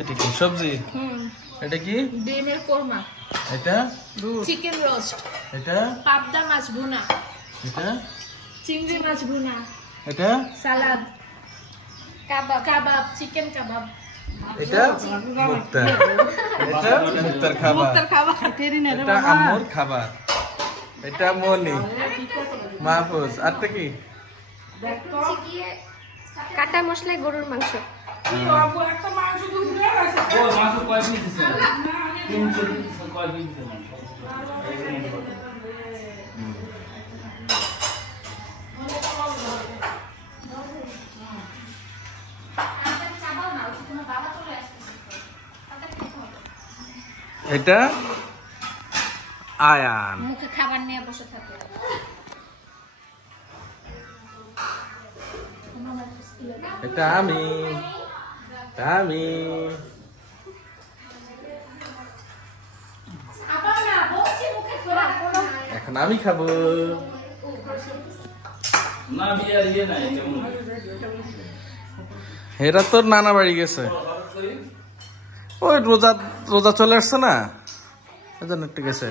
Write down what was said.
এটা কি সবজি? এটা কি? ডিমের কোরমা। এটা চিকেন রোস্ট। এটা পাবদা মাছ ভুনা। এটা চিংড়ি মাছ ভুনা। এটা সালাদ। কাবাব চিকেন কাবাব। এটা মুক্তা। এটা মুক্তার খাবার। এটা আম্মুর খাবার। এটা মনি মাহফুজ। আরটা কি? কাটা মশলায় গরুর মাংস। এটা আয়ান। মুখে খাবার নিয়ে বসে থাকে। এটা আমি। এখন আমি খাবো। এরা তোর নানা বাড়ি গেছে, ওই রোজা চলে আসছে না, এজন্য একটু গেছে।